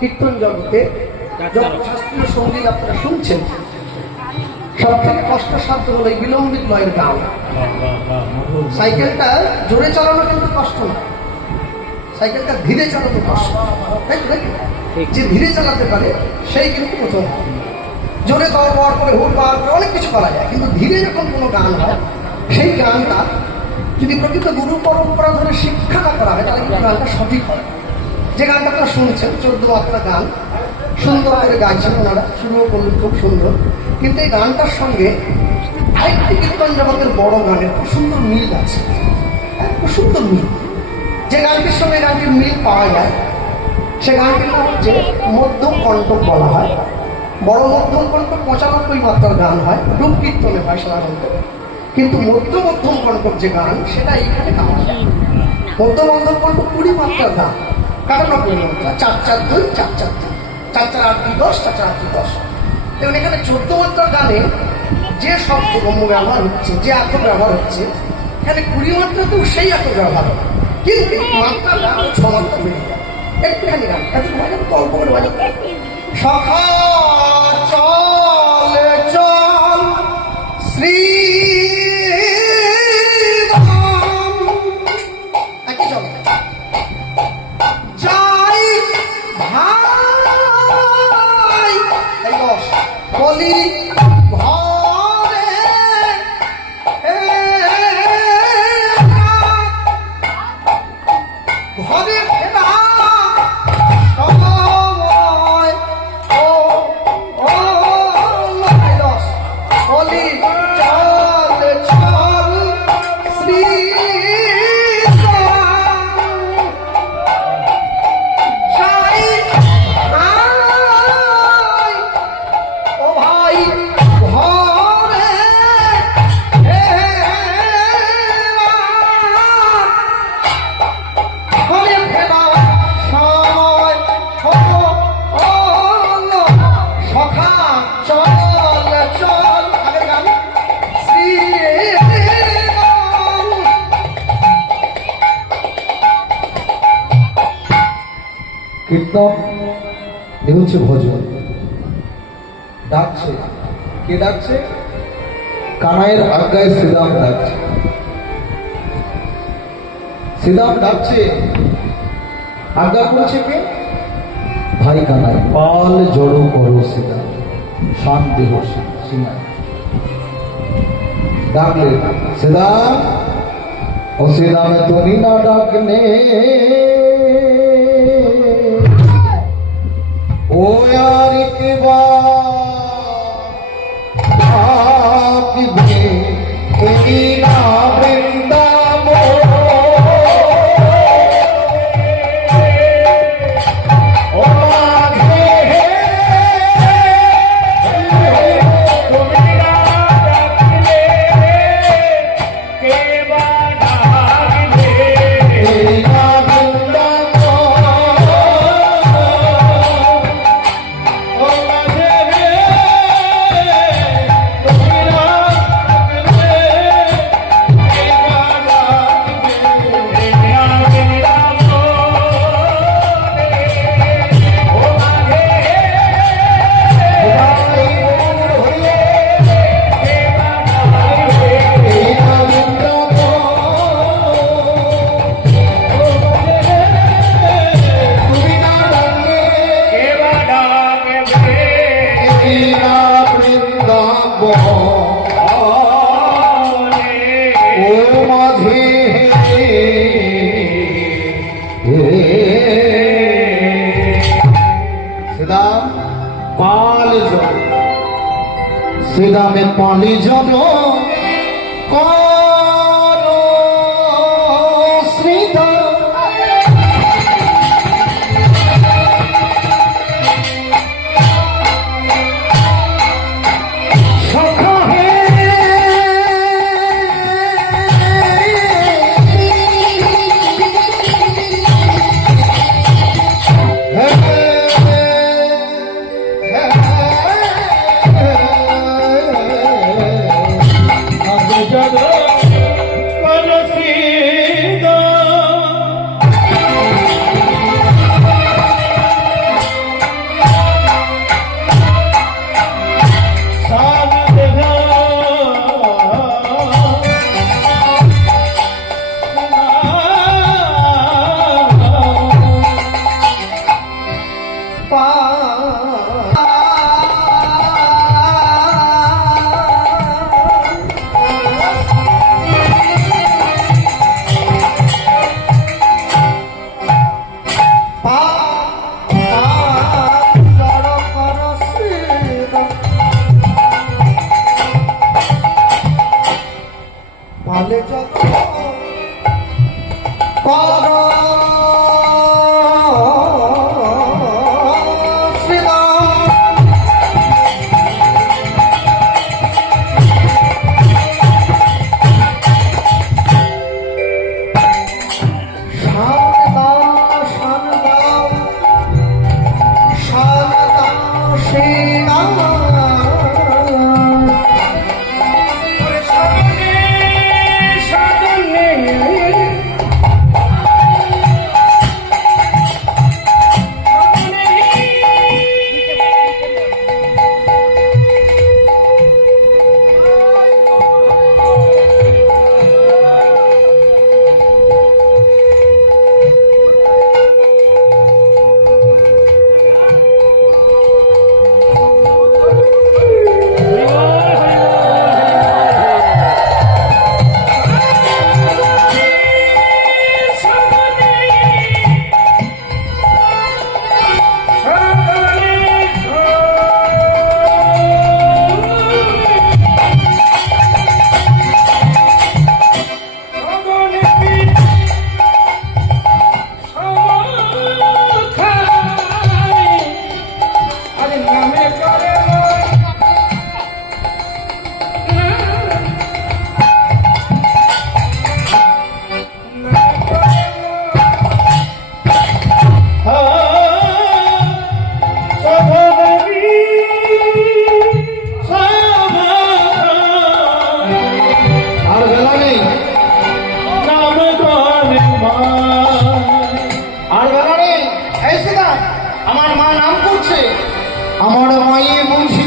কীর্তন জগতে যত শাস্ত্রীয় সঙ্গীত আপনারা শুনছেন, সব থেকে কষ্টসাধ্য হলো এই বিলম্বিত লয়ের গান। সাইকেলটা জোরে চালানো কিন্তু কষ্ট না, সাইকেলটা ধীরে চালানো কষ্ট, তাই তো? যে ধীরে চালাতে পারে সেই কিন্তু প্রথম। জোরে দর করে হুড় বার করে অনেক কিছু করা যায়, কিন্তু ধীরে যখন কোনো গান হয়, সেই গানটা যদি প্রকৃত গুরু পরম্পরা ধরে শিক্ষা না করা হয়, তাহলে কিন্তু গানটা সঠিক হয়। যে গানটা আপনারা শুনছেন 14 মাত্রা গান, সুন্দর করে গাইছেন ওনারা, শুরুও করলেন খুব সুন্দর, কিন্তু এই গানটার সঙ্গে আরেকটি কীর্তন জগতের বড় গানের খুব সুন্দর মিল আছে, খুব সুন্দর মিল। যে গানটির সঙ্গে গানটির মিল পাওয়া যায়, সে গানটির নাম হচ্ছে মধ্যম কণ্ঠক বলা হয়। বড় মধ্যম কণ্ঠক 95 মাত্রার গান হয়, রূপ কীর্তনে হয় সাধারণত, কিন্তু মধ্যম কণ্ঠক যে গান সেটা এইখানে পাওয়া যায়। মধ্যম কণ্ঠক 20 মাত্রার গান, কারণ 90 মাত্রা, 4-4-2, 4-4-3, 4-4-8-2-10, 4-4-8-2-10। এবং এখানে 14 মাত্রার গানে যে শব্দ গম্য ব্যবহার হচ্ছে, যে আত্ম ব্যবহার হচ্ছে, এখানে 20 মাত্রাতেও সেই আত্ম ব্যবহার হয়, কিন্তু মাত্রাটা 6 মাত্রা বেড়ে যায়। একটুখানি গান অল্প করে বাজে। সখা চল চল শ্রী যাই ভাই বলি ঘরে ফেরা সময় ও বলি চল চল শ্রী কীর্তন এ হচ্ছে ভজন। ডাকছে, কে ডাকছে? কানাইয়ের আজ্ঞায় শ্রীরাম ডাকছে, শ্রীরাম ডাকছে, আজ্ঞা করছে কে? ভাই কানাই, পাল জড়ো করো শ্রীরাম, শান্তি বসে সীমায় ডাকলে শ্রীরাম, ও শ্রীরামে তুমি না ডাকলে ও यार के बाद ना वृंदावन ओ माघे तुम्हारा डाकले के बाद শ্রীরামে পালি জন করো শ্রীরাম আমার মায়ের মুন্সি